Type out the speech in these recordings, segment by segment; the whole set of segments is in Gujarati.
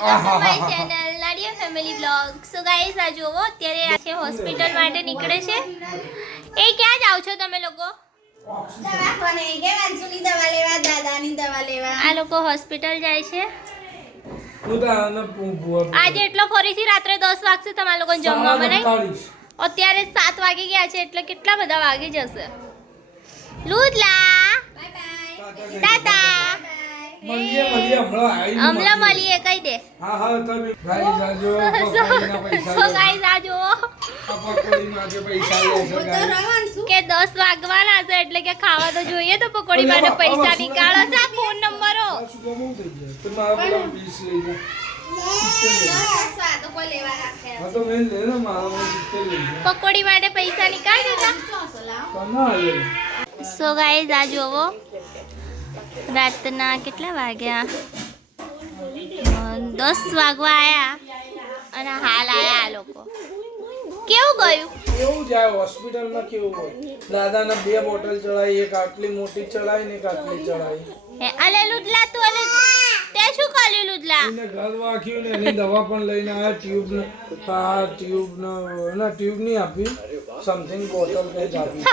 Welcome to my channel Nadiya family vlog. So guys આ જોવો અત્યારે આ છે હોસ્પિટલ માટે નીકળે છે. એ ક્યાં જાવ છો તમે લોકો? દવાખાને કે વાંસુની દવા લેવા, દાદાની દવા લેવા. આ લોકો હોસ્પિટલ જાય છે. આજે એટલો ફરીથી રાત્રે 10 વાગશે તમારા લોકો જમવા બનાવી. અત્યારે 7 વાગી ગયા છે એટલે કેટલા બધા વાગી જશે. લુદલા બાય બાય ટાટા અમલા મળીએ કહી દે. તમે ગાઈસ આજો પકોડીના પૈસા સો ગાઈસ આ જો પકોડી માટે પૈસા લે છે ગાઈસ કે 10 વાગવાના છે એટલે કે ખાવા તો જોઈએ તો પકોડી માટે પૈસા નીકાળો છે. આ ફોન નંબરો શું કામ થઈ જાય તો મારા પેલા 20 લઈ જા સ્વાદ કોઈ લેવા રાખે. હા તો મેં લે ને મારા 70 લઈ જા પકોડી માટે પૈસા નીકાળ દીધા. ચોસો લાવ. કના લે સો ગાઈસ આ જોવો રાતના કેટલા વાગ્યા 10 વાગવા આયા અને હાલ આયા આ લોકો. કેવું ગયું? કેવું જાય હોસ્પિટલમાં કેવું હોય દાદાને 2 બોટલ ચડાઈ, એક આટલી મોટી ચડાઈ ને એક આટલી ચડાઈ. હે અલે લુદલા તું અલે તે શું કર્યું લુદલા? એને ઘર વાખ્યું ને એની દવા પણ લઈને આયા ટ્યુબ ને આ ટ્યુબ ની આપી સમથિંગ બોટલ કઈ આપી.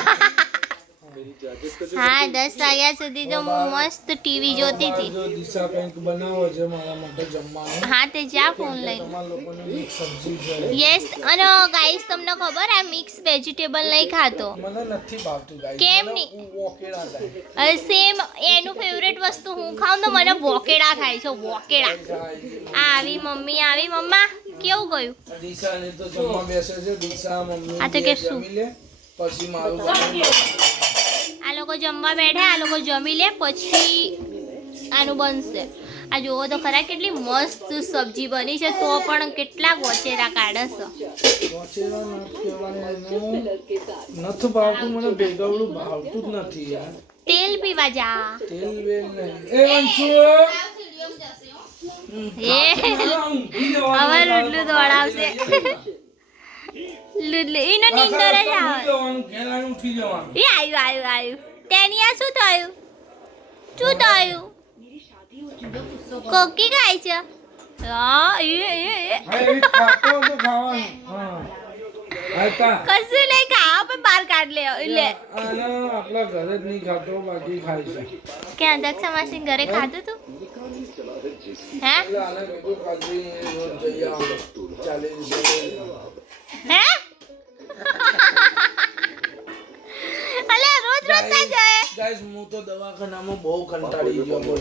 હા 10 વાગ્યા સુધી તો હું મસ્ત ટીવી જોતી હતી. જો દિશા કંઈક બનાવો છે મારા માટે જમવાનું. હા તે જા ફોન લઈને. તમારા લોકોને મિક્સ સબ્જી છે. યસ અને ગાઈસ તમને ખબર આ મિક્સ વેજીટેબલ નહીં ખાતો. મને નથી ભાવતું ગાઈસ. કેમ નહીં? વોકેડા થાય. સેમ એનું ફેવરેટ વસ્તુ હું ખાઉં તો મને વોકેડા થાય છે. વોકેડા આ આવી મમ્મી આવી મમ્મા કેવું ગયું? દિશા ને તો જમવા બેસે છે. દિશા મમ્મી આ તો કે શું? જમી લે પછી મારું બનાવું. આ લોકો જમવા બેઠા આ લોકો જમી લે પછી આનું બનશે. આ જોવો તો ખરા કેટલી મસ્ત સબ્જી બની છે તો પણ કેટલા ગોચેરા કાઢે છે. વોચેડા નથી કહેવાય એનું. નથી ભાવતું મને ભેગવડું ભાવતું જ નથી યાર. તેલ પીવા જા. તેલ વેલ નહીં. એ વંશુ હવે લુડલું દોડાવશે. લુડલું એનો નીંદર જ આવે. ઉઠી જવાનું. એ આવ્યું તેની આ શું થયું? શું થયું? કોકી ખાય છે. હા હા એવી ખાતો તો ખાવાનું. હા આતા કશું લઈ ખાવા પણ બહાર કાઢ લે આના આપણા ઘરે જ નહીં ખાતો બાકી ખાય છે. ક્યાં દક્ષા માસી ઘરે ખાધું તું? હે એટલે આને કીધું કાલથી રોજ જઈ આવો. 40 હે અલે રોજ ના જાય. ગાઈસ હું તો દવાખાનામાં બહુ કંટાળી ગયો બોલ.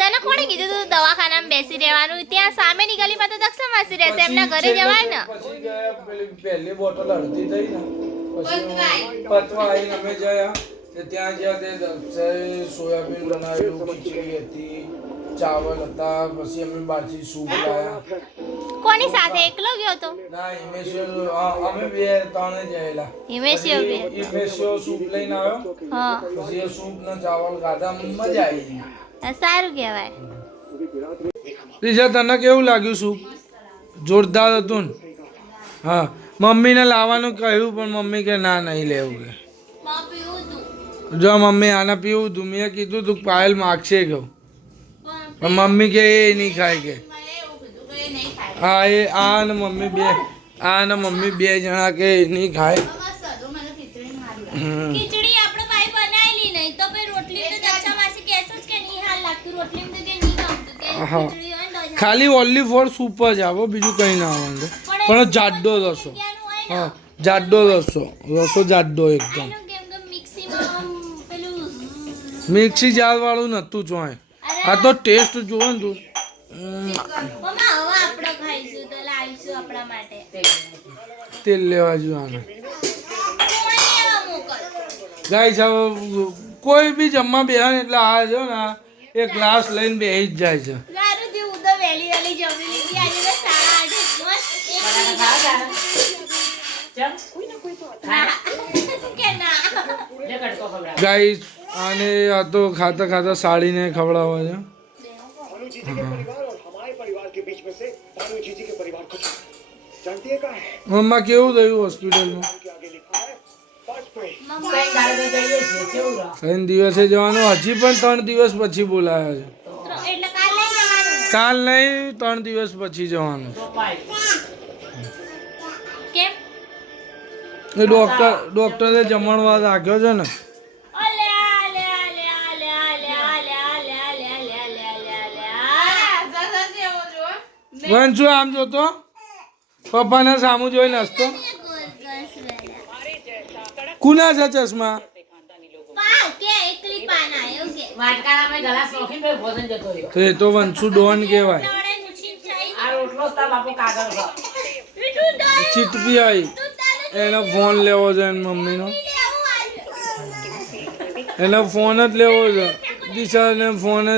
તને કોણે કીધું તું દવાખાનામાં બેસી રહેવાનું? ત્યાં સામેની ગલીમાં તો દક્ષા માસી રહેશે એમના ઘરે જવાય ને. પછી ગયા પેલી પહેલી બોટલ અડધી થઈ ને પછી પતવા આવીને અમે ગયા તે ત્યાં ગયા તે દક્ષાએ સોયાબીન બનાવેલું, ખીચડી હતી, ચાવલ હતા, પછી અમે બહારથી સૂપ લાયા. કોની સાથે એકલો ગયો તો? ના હિમેશ્વર અમે 2-3 જયેલા. હિમેશ્વર બે. હિમેશ્વર સૂપ લઈને આવ્યો હા પછી એ સૂપ ને ચાવલ ખાધા મજા આવી. સારું કહેવાય. રીજા તને કેવું લાગ્યું સૂપ? જોરદાર હતું ને? હા મમ્મીને લાવવાનું કહ્યું પણ મમ્મી કે ના નહીં લેવું કે. જો મમ્મી આને પીવું તું મેં કીધું તું પાયલ માગશે કહું પણ મમ્મી કે એ નહીં ખાય કે. હા એ આ ને મમ્મી બે જણા કે એ નહીં ખાય. ખીચડી આપણે ભાઈ બનાવેલી નહીં તો પછી રોટલી તો દક્ષા માસી કહેશે જ કે નહીં હાલ લાગતું રોટલી તો કે નહીં ગમતું કે હા ખીચડી હોય ને તો ખાલી ઓનલી ફોર સૂપ જ આવો બીજું કંઈ ના આવવાનું પણ જાડો રસો. હા જાડો રસો જાડો એકદમ. એનું કેમ કે મિક્સીમાં પેલું મિક્સી જાર વાળું નતું જોય. આ તો ટેસ્ટ જોવો ને તું. મમ્મા હવે આપણે ખાઈશું તો લાવીશું આપણા માટે તેલ લેવા જોવાનું. કોણ લેવા મોકલ? ગાઈસ હવે કોઈ બી જમવા બેહે ને એટલે આ જો ને એ ગ્લાસ લઈને બેહી જ જાય છે. સારું જે ઉદો વેલી જમી લીધી આજે તો 8:30 કે ના ગાઈસ આને આ તો ખાતા ખાતા સાડીને ખવડાવે છે. મમ્મા કેવું થયું હોસ્પિટલમાં? 3 દિવસે જવાનું હજી પણ 3 દિવસ પછી બોલાયા છે. એટલે કાલે જવાનું કાલ નહીં 3 દિવસ પછી જવાનું કેમ એ ડોક્ટરે જમણવાર રાખ્યો છે ને વંશુ આમ જોતો પપ્પાના સામું જોઈને હસતો કુના છે ચશ્મા તો એ તો વંશુ ડોન કહેવાય ચીટપી આવી એનો ફોન લેવો છે એની મમ્મીનો એનો ફોન જ લેવો છે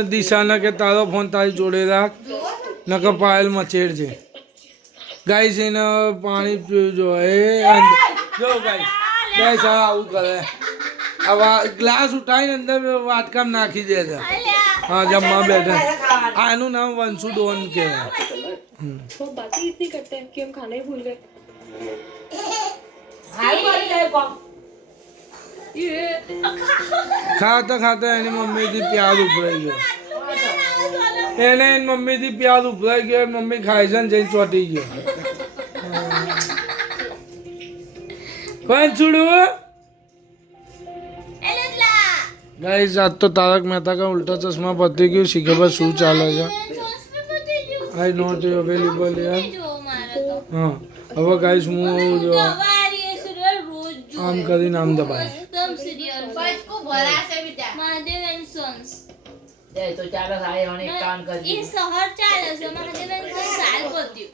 દિશાને કે તારો ફોન તારી જોડે રાખ નકર પાયલ મચેડ છે ગાઈસ એને પાણી પીવું જો જો ગાઈસ આવું કરે આ ગ્લાસ ઉઠાવીને અંદર વાટકામ નાખી દે છે હા જમવા બેઠા આનું નામ વંશુ ડોન કહેવાય ખાતા ખાતા એની મમ્મીથી પ્યાર ઉભરાઈ ગયો એની મમ્મીથી પ્યાર ઉભરાઈ ગયો મમ્મી ખાય છે ને જઈને ચોટી ગયો વંશુડું गाइस आज तो तारक मेहता का उल्टा चश्मा पति क्यों सीखे बस शू चाले છે आई नॉट अवेलेबल यार हाँ હવે ગાइस હું જો આમ કરી નામ દબાય મહાદેવ એન્ડ સન્સ તો ચાલો સાહેબ મને એક કામ કરી એ શહર ચાલે છે મહાદેવ એન્ડ સન્સ સાલ પત્યું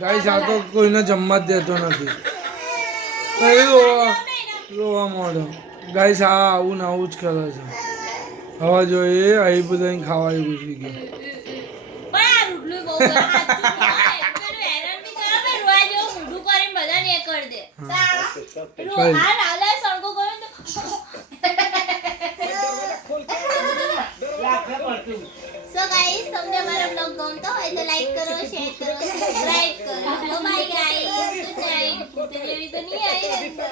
ગાइस આ તો કોઈને જમવા જ દેતો નથી રોવા મોડો ગાઈસ આ આવું ને આવું જ કરે છે હવે જોઈએ અહીં બધા ખાવા એવું છે કે તમને અમારો બ્લોગ ગમતો હોય તો લાઈક કરો શેર કરો સબસ્ક્રાઇબ કરો બાય ગાઈસ ગુડ નાઈટ તો નહીં આવી